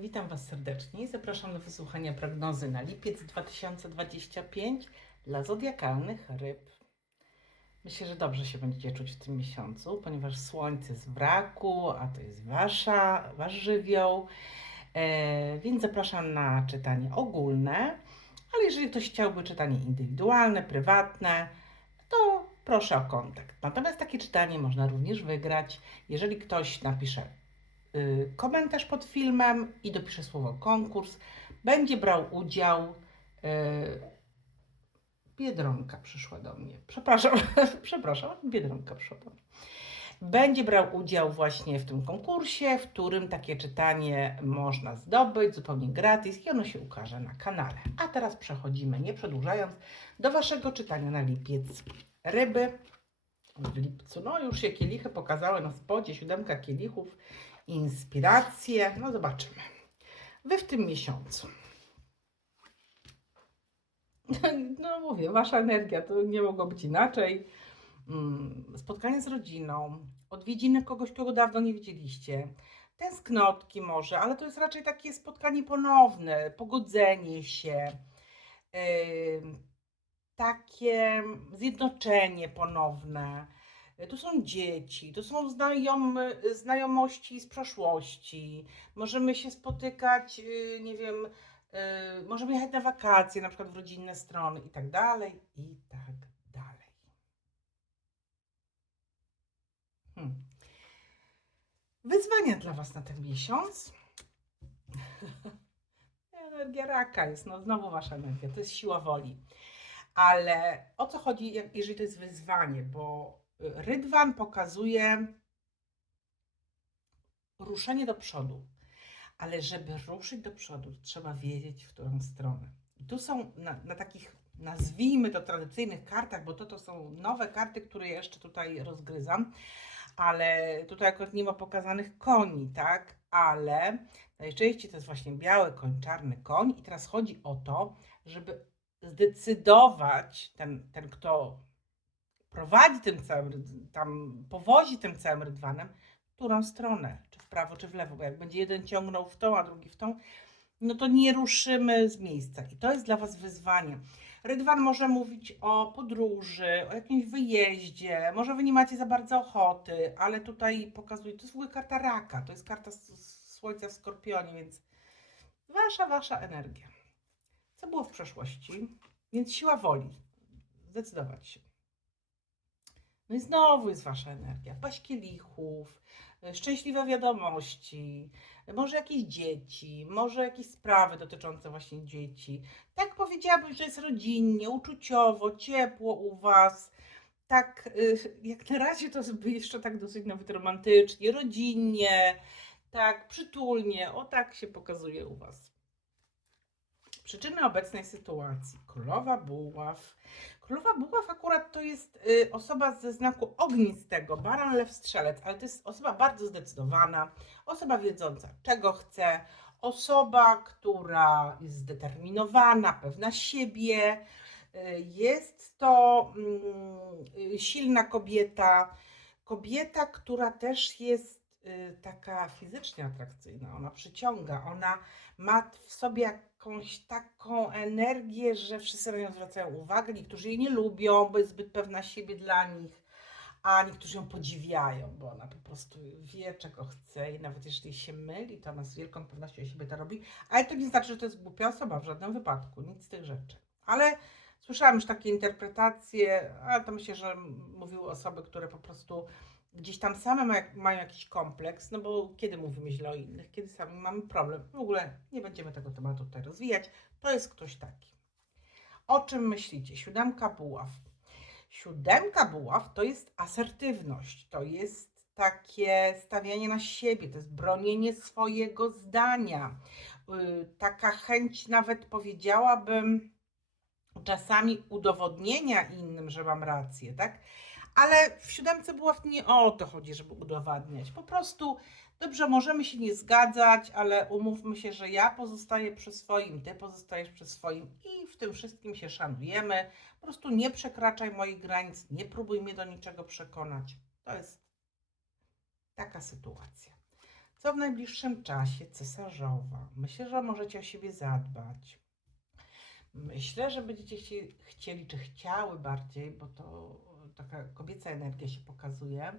Witam Was serdecznie i zapraszam do wysłuchania prognozy na lipiec 2025 dla zodiakalnych ryb. Myślę, że dobrze się będziecie czuć w tym miesiącu, ponieważ słońce jest w raku, a to jest wasza, wasz żywioł. E, więc zapraszam na czytanie ogólne, ale jeżeli ktoś chciałby czytanie indywidualne, prywatne, to proszę o kontakt. Natomiast takie czytanie można również wygrać, jeżeli ktoś napisze komentarz pod filmem i dopisze słowo konkurs, będzie brał udział. y, Biedronka przyszła do mnie. Przepraszam, przepraszam, Biedronka przyszła do mnie. Będzie brał udział właśnie w tym konkursie, w którym takie czytanie można zdobyć zupełnie gratis i ono się ukaże na kanale. A teraz przechodzimy, nie przedłużając, do Waszego czytania na lipiec. Ryby w lipcu. No już się kielichy pokazały na spodzie, siódemka kielichów, inspiracje. No zobaczymy. Wy w tym miesiącu. No mówię, wasza energia, to nie mogło być inaczej. Mm, Spotkanie z rodziną, odwiedziny kogoś, kogo dawno nie widzieliście, tęsknotki może, ale to jest raczej takie spotkanie ponowne, pogodzenie się, ym, takie zjednoczenie ponowne. Tu są dzieci, tu są znajomy, znajomości z przeszłości. Możemy się spotykać, yy, nie wiem, możemy jechać na wakacje, na przykład w rodzinne strony i tak dalej, i tak dalej. Hmm. Wyzwania dla Was na ten miesiąc. Energia raka jest, no znowu Wasza energia, to jest siła woli. Ale o co chodzi, jeżeli to jest wyzwanie? Bo Rydwan pokazuje ruszenie do przodu. Ale żeby ruszyć do przodu, trzeba wiedzieć, w którą stronę. I tu są na, na takich, nazwijmy to tradycyjnych kartach, bo to, to są nowe karty, które jeszcze tutaj rozgryzam, ale tutaj akurat nie ma pokazanych koni, tak? Ale najczęściej to jest właśnie biały koń, czarny koń i teraz chodzi o to, żeby zdecydować ten, ten kto prowadzi tym całym, tam powozi tym całym rydwanem, w którą stronę, czy w prawo, czy w lewo, bo jak będzie jeden ciągnął w tą, a drugi w tą, no to nie ruszymy z miejsca. I to jest dla Was wyzwanie. Rydwan może mówić o podróży, o jakimś wyjeździe, może Wy nie macie za bardzo ochoty, ale tutaj pokazuje, to jest w ogóle karta raka, to jest karta słońca w skorpionie, więc Wasza, Wasza energia. Co było w przeszłości? Więc siła woli. Zdecydować się. No i znowu jest Wasza energia. Paść kielichów, y, szczęśliwe wiadomości, może jakieś dzieci, może jakieś sprawy dotyczące właśnie dzieci. Tak powiedziałabym, że jest rodzinnie, uczuciowo, ciepło u Was. Tak, y, jak na razie to jest jeszcze tak dosyć nawet romantycznie, rodzinnie, tak, przytulnie. O tak się pokazuje u Was. Przyczyny obecnej sytuacji. Królowa buław. Królowa buław akurat to jest y, osoba ze znaku ognistego, baran, lew, strzelec, ale to jest osoba bardzo zdecydowana, osoba wiedząca czego chce, osoba, która jest zdeterminowana, pewna siebie. Y, Jest to mm, y, silna kobieta, kobieta, która też jest y, taka fizycznie atrakcyjna, ona przyciąga, ona ma w sobie jakąś taką energię, że wszyscy na nią zwracają uwagę. Niektórzy jej nie lubią, bo jest zbyt pewna siebie dla nich, a niektórzy ją podziwiają, bo ona po prostu wie, czego chce i nawet jeżeli się myli, to ona z wielką pewnością siebie to robi. Ale to nie znaczy, że to jest głupia osoba w żadnym wypadku, nic z tych rzeczy. Ale słyszałam już takie interpretacje, ale to myślę, że mówiły osoby, które po prostu gdzieś tam same ma, mają jakiś kompleks, no bo kiedy mówimy źle o innych, kiedy sami mamy problem. W ogóle nie będziemy tego tematu tutaj rozwijać. To jest ktoś taki. O czym myślicie? Siódemka buław. Siódemka buław to jest asertywność, to jest takie stawianie na siebie, to jest bronienie swojego zdania. Yy, taka chęć nawet powiedziałabym czasami udowodnienia innym, że mam rację, tak? Ale w siódemce buław nie o to chodzi, żeby udowadniać. Po prostu dobrze, możemy się nie zgadzać, ale umówmy się, że ja pozostaję przy swoim, ty pozostajesz przy swoim i w tym wszystkim się szanujemy. Po prostu nie przekraczaj moich granic, nie próbuj mnie do niczego przekonać. To jest taka sytuacja. Co w najbliższym czasie cesarzowa? Myślę, że możecie o siebie zadbać. Myślę, że będziecie się chcieli, czy chciały bardziej, bo to taka kobieca energia się pokazuje,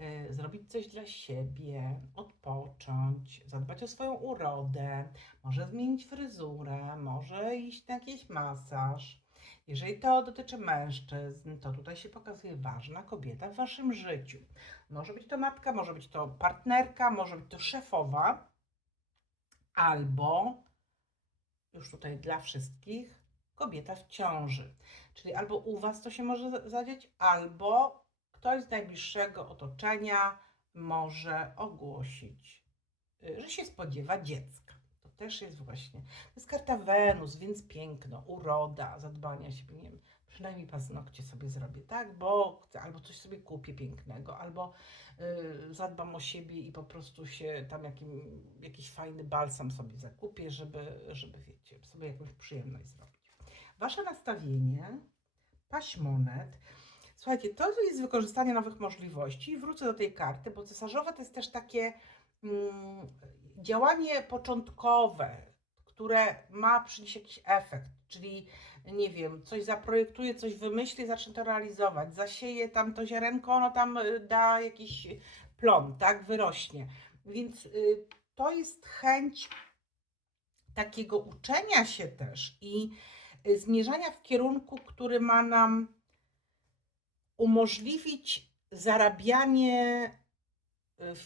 y, zrobić coś dla siebie, odpocząć, zadbać o swoją urodę, może zmienić fryzurę, może iść na jakiś masaż. Jeżeli to dotyczy mężczyzn, to tutaj się pokazuje ważna kobieta w waszym życiu. Może być to matka, może być to partnerka, może być to szefowa, albo już tutaj dla wszystkich kobieta w ciąży. Czyli albo u was to się może za- zadziać, albo ktoś z najbliższego otoczenia może ogłosić, y, że się spodziewa dziecka. To też jest właśnie. To jest karta Wenus, więc piękno, uroda, zadbanie o siebie. Nie wiem, przynajmniej paznokcie sobie zrobię, tak? Bo chcę, albo coś sobie kupię pięknego, albo y, zadbam o siebie i po prostu się tam jakim, jakiś fajny balsam sobie zakupię, żeby, żeby wiecie, sobie jakąś przyjemność zrobić. Wasze nastawienie, paść monet. Słuchajcie, to jest wykorzystanie nowych możliwości. Wrócę do tej karty, bo cesarzowa to jest też takie mm, działanie początkowe, które ma przynieść jakiś efekt, czyli nie wiem, coś zaprojektuje, coś wymyśli, zacznę to realizować, zasieje tam to ziarenko, ono tam y, da jakiś plon, tak, wyrośnie. Więc y, to jest chęć takiego uczenia się też i y, zmierzania w kierunku, który ma nam umożliwić zarabianie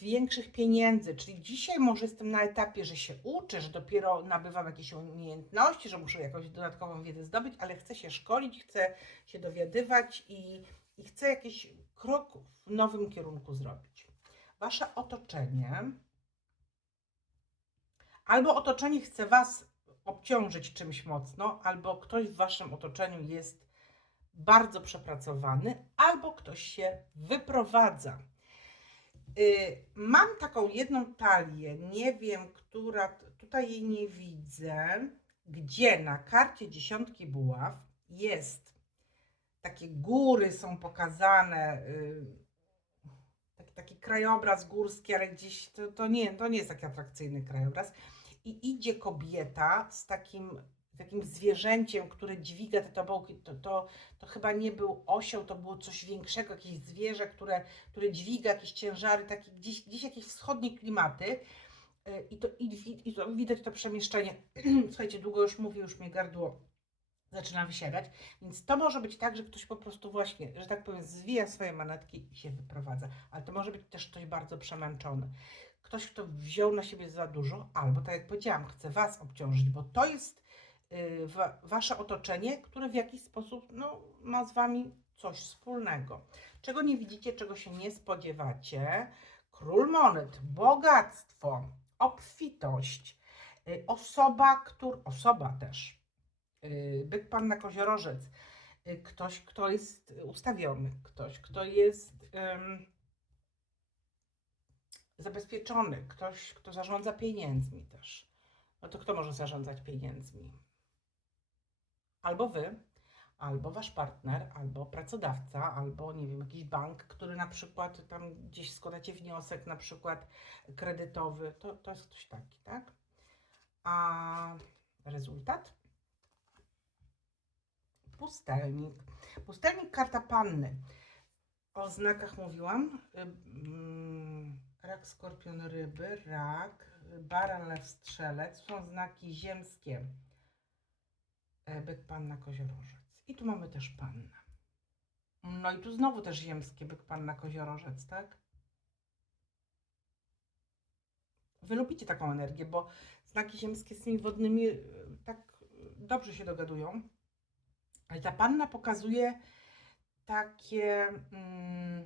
większych pieniędzy. Czyli dzisiaj może jestem na etapie, że się uczę, że dopiero nabywam jakieś umiejętności, że muszę jakąś dodatkową wiedzę zdobyć, ale chcę się szkolić, chcę się dowiadywać i, i chcę jakiś krok w nowym kierunku zrobić. Wasze otoczenie albo otoczenie chce Was obciążyć czymś mocno, albo ktoś w Waszym otoczeniu jest bardzo przepracowany, albo ktoś się wyprowadza. Y, Mam taką jedną talię, nie wiem, która, tutaj jej nie widzę, gdzie na karcie dziesiątki buław jest takie góry są pokazane, y, taki, taki krajobraz górski, ale gdzieś to, to, nie, to nie jest taki atrakcyjny krajobraz. I idzie kobieta z takim, takim zwierzęciem, które dźwiga te tobołki. To, to, to chyba nie był osioł, to było coś większego, jakieś zwierzę, które, które dźwiga jakieś ciężary, takie gdzieś, gdzieś jakieś wschodnie klimaty. Y, I to, i, i to widać to przemieszczenie. Słuchajcie, długo już mówię, już mnie gardło zaczyna wysiadać. Więc to może być tak, że ktoś po prostu właśnie, że tak powiem, zwija swoje manetki i się wyprowadza. Ale to może być też ktoś bardzo przemęczony. Ktoś, kto wziął na siebie za dużo, albo tak jak powiedziałam, chce Was obciążyć, bo to jest wa, Wasze otoczenie, które w jakiś sposób no, ma z Wami coś wspólnego. Czego nie widzicie, czego się nie spodziewacie. Król monet, bogactwo, obfitość, y, osoba, która, osoba też, y, byk panna koziorożec, y, ktoś, kto jest ustawiony, ktoś, kto jest ym, zabezpieczony, ktoś, kto zarządza pieniędzmi też. No to kto może zarządzać pieniędzmi? Albo wy, albo wasz partner, albo pracodawca, albo nie wiem, jakiś bank, który na przykład tam gdzieś składacie wniosek, na przykład kredytowy. To, to jest ktoś taki, tak? A rezultat? Pustelnik. Pustelnik, karta panny. O znakach mówiłam. Mm, Rak, skorpion, ryby, rak, baran, lew, strzelec. Są znaki ziemskie. E, Byk, panna, koziorożec. I tu mamy też pannę. No i tu znowu też ziemskie, byk, panna, koziorożec, tak? Wy lubicie taką energię, bo znaki ziemskie z tymi wodnymi y, tak dobrze się dogadują. Ale ta panna pokazuje takie, mm,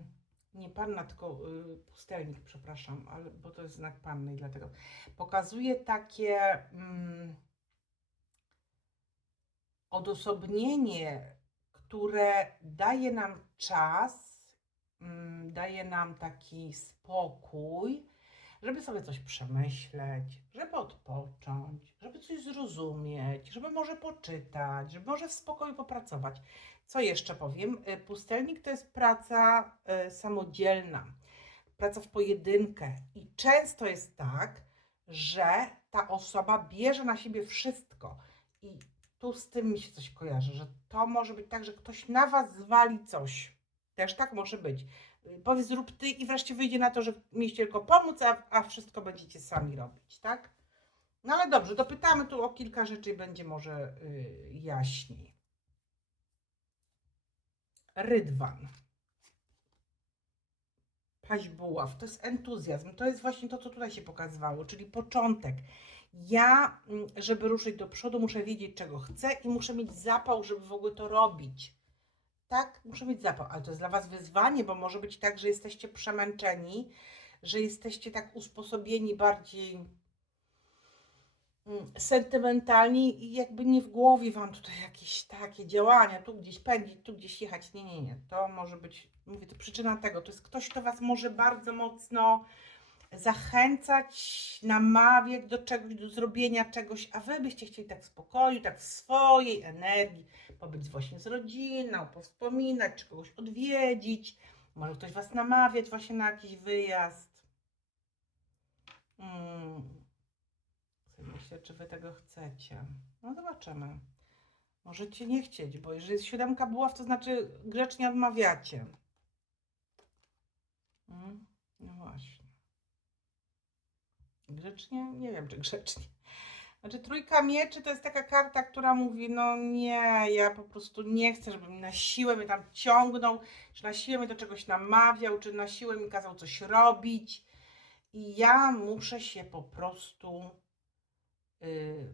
nie panna, tylko y, pustelnik, przepraszam, ale, bo to jest znak panny i dlatego. Pokazuje takie mm, odosobnienie, które daje nam czas, mm, daje nam taki spokój, żeby sobie coś przemyśleć, żeby odpocząć, żeby coś zrozumieć, żeby może poczytać, żeby może w spokoju popracować. Co jeszcze powiem? Y, Pustelnik to jest praca y, samodzielna. praca w pojedynkę. I często jest tak, że ta osoba bierze na siebie wszystko. I tu z tym mi się coś kojarzy, że to może być tak, że ktoś na was zwali coś. Też tak może być. Powiedz, zrób ty i wreszcie wyjdzie na to, że mieliście tylko pomóc, a, a wszystko będziecie sami robić, tak? No ale dobrze, dopytamy tu o kilka rzeczy i będzie może y, jaśniej. Rydwan. Paź buław, to jest entuzjazm, to jest właśnie to, co tutaj się pokazywało, czyli początek. Ja, mm, żeby ruszyć do przodu, muszę wiedzieć, czego chcę i muszę mieć zapał, żeby w ogóle to robić. Tak, muszę mieć zapał, ale to jest dla Was wyzwanie, bo może być tak, że jesteście przemęczeni, że jesteście tak usposobieni bardziej mm, sentymentalni i jakby nie w głowie Wam tutaj jakieś takie działania, tu gdzieś pędzić, tu gdzieś jechać. Nie, nie, nie. To może być, mówię, to przyczyna tego. To jest ktoś, kto Was może bardzo mocno zachęcać, namawiać do czegoś, do zrobienia czegoś, a Wy byście chcieli tak w spokoju, tak w swojej energii, pobyć właśnie z rodziną, powspominać, czy kogoś odwiedzić. Może ktoś Was namawiać właśnie na jakiś wyjazd. Mm. Sobie Myślę, czy Wy tego chcecie. No zobaczymy. Możecie nie chcieć, bo jeżeli jest siódemka buław, to znaczy grzecznie odmawiacie. Mm, No właśnie. Grzecznie? Nie wiem, czy grzecznie. Znaczy trójka mieczy to jest taka karta, która mówi, no nie, ja po prostu nie chcę, żeby mi na siłę mnie tam ciągnął, czy na siłę mnie do czegoś namawiał, czy na siłę mi kazał coś robić. I ja muszę się po prostu y,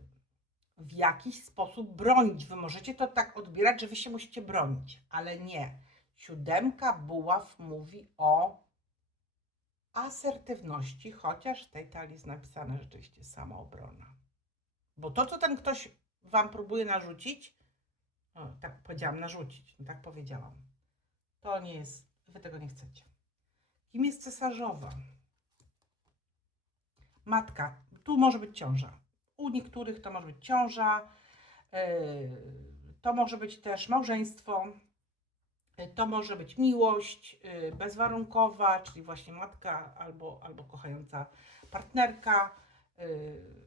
w jakiś sposób bronić. Wy możecie to tak odbierać, że wy się musicie bronić, ale nie. Siódemka buław mówi o asertywności, chociaż w tej talii jest napisane rzeczywiście samoobrona. Bo to, co ten ktoś wam próbuje narzucić, o, tak powiedziałam, narzucić, no tak powiedziałam, to nie jest, wy tego nie chcecie. Kim jest cesarzowa? Matka, tu może być ciąża. U niektórych to może być ciąża, yy, to może być też małżeństwo, to może być miłość yy, bezwarunkowa, czyli właśnie matka albo, albo kochająca partnerka. yy,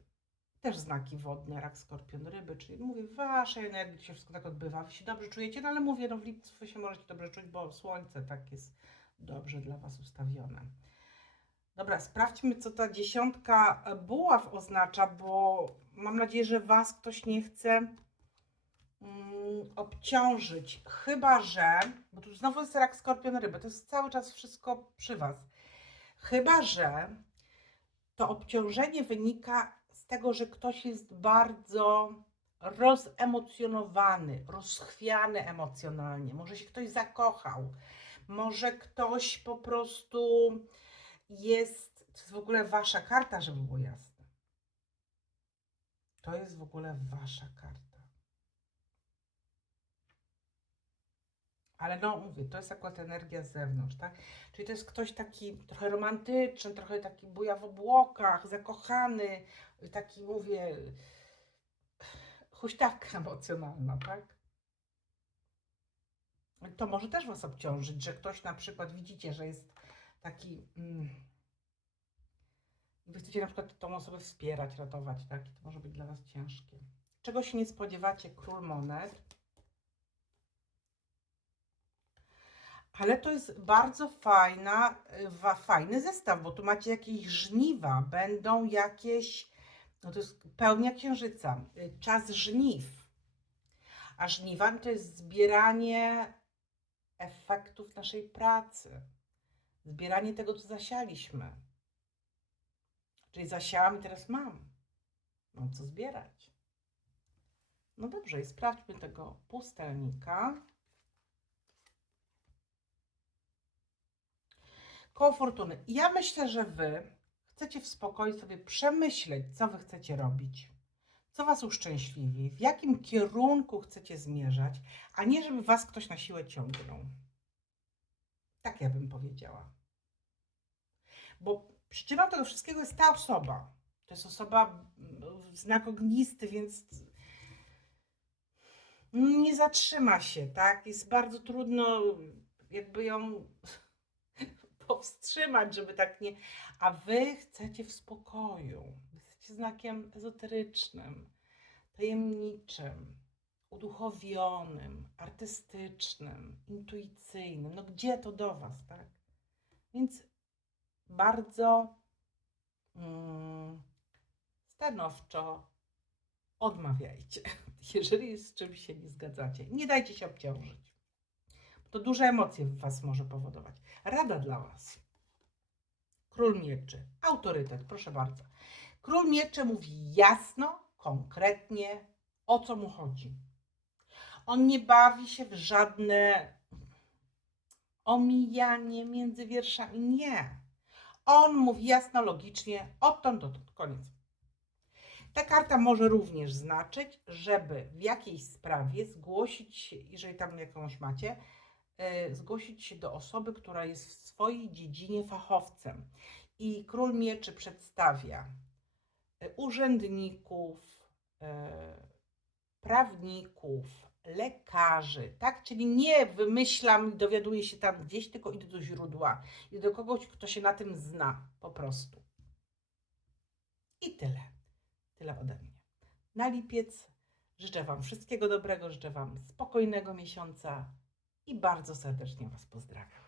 Też znaki wodne, rak, skorpion, ryby, czyli mówię, w waszej energii się wszystko tak odbywa, wy się dobrze czujecie, no ale mówię, no w lipcu wy się możecie dobrze czuć, bo słońce tak jest dobrze dla was ustawione. Dobra, sprawdźmy, co ta dziesiątka buław oznacza, bo mam nadzieję, że Was ktoś nie chce mm, obciążyć. Chyba, że, bo tu znowu jest rak, skorpion, ryby, to jest cały czas wszystko przy Was. Chyba, że to obciążenie wynika z tego, że ktoś jest bardzo rozemocjonowany, rozchwiany emocjonalnie. Może się ktoś zakochał, może ktoś po prostu jest, to jest w ogóle wasza karta, żeby było jasne. To jest w ogóle wasza karta. Ale no, mówię, to jest akurat energia z zewnątrz, tak? Czyli to jest ktoś taki trochę romantyczny, trochę taki buja w obłokach, zakochany, taki, mówię, huśtawka emocjonalna, tak? To może też Was obciążyć, że ktoś na przykład widzicie, że jest taki. Mm, wy chcecie na przykład tą osobę wspierać, ratować, tak? I to może być dla Was ciężkie. Czego się nie spodziewacie, król monet. Ale to jest bardzo fajna, y, fajny zestaw, bo tu macie jakieś żniwa, będą jakieś, no to jest pełnia księżyca, y, czas żniw. A żniwa to jest zbieranie efektów naszej pracy zbieranie tego, co zasialiśmy. Czyli zasiałam i teraz mam. Mam co zbierać. No dobrze, i sprawdźmy tego pustelnika. Koło fortuny. Ja myślę, że Wy chcecie w spokoju sobie przemyśleć, co Wy chcecie robić. Co Was uszczęśliwi, w jakim kierunku chcecie zmierzać, a nie żeby Was ktoś na siłę ciągnął. Tak ja bym powiedziała. Bo przyczyną tego wszystkiego jest ta osoba. To jest osoba mm, znak ognisty, więc nie zatrzyma się, tak? Jest bardzo trudno jakby ją powstrzymać, żeby tak nie. A wy chcecie w spokoju. Wy Jesteście znakiem ezoterycznym, tajemniczym, uduchowionym, artystycznym, intuicyjnym. No gdzie to do was, tak? Więc bardzo mm, stanowczo odmawiajcie, jeżeli z czymś się nie zgadzacie. Nie dajcie się obciążyć. To duże emocje w Was może powodować. Rada dla Was. Król Mieczy. Autorytet, proszę bardzo. Król Mieczy mówi jasno, konkretnie, o co mu chodzi. On nie bawi się w żadne omijanie między wierszami. Nie. On mówi jasno, logicznie, odtąd dotąd, koniec. Ta karta może również znaczyć, żeby w jakiejś sprawie zgłosić jeżeli tam jakąś macie, zgłosić się do osoby, która jest w swojej dziedzinie fachowcem. I król mieczy przedstawia e, urzędników, e, prawników, lekarzy, tak? Czyli nie wymyślam dowiaduję się tam gdzieś, tylko idę do źródła i do kogoś, kto się na tym zna po prostu. I tyle. Tyle ode mnie. Na lipiec życzę Wam wszystkiego dobrego, życzę Wam spokojnego miesiąca i bardzo serdecznie Was pozdrawiam.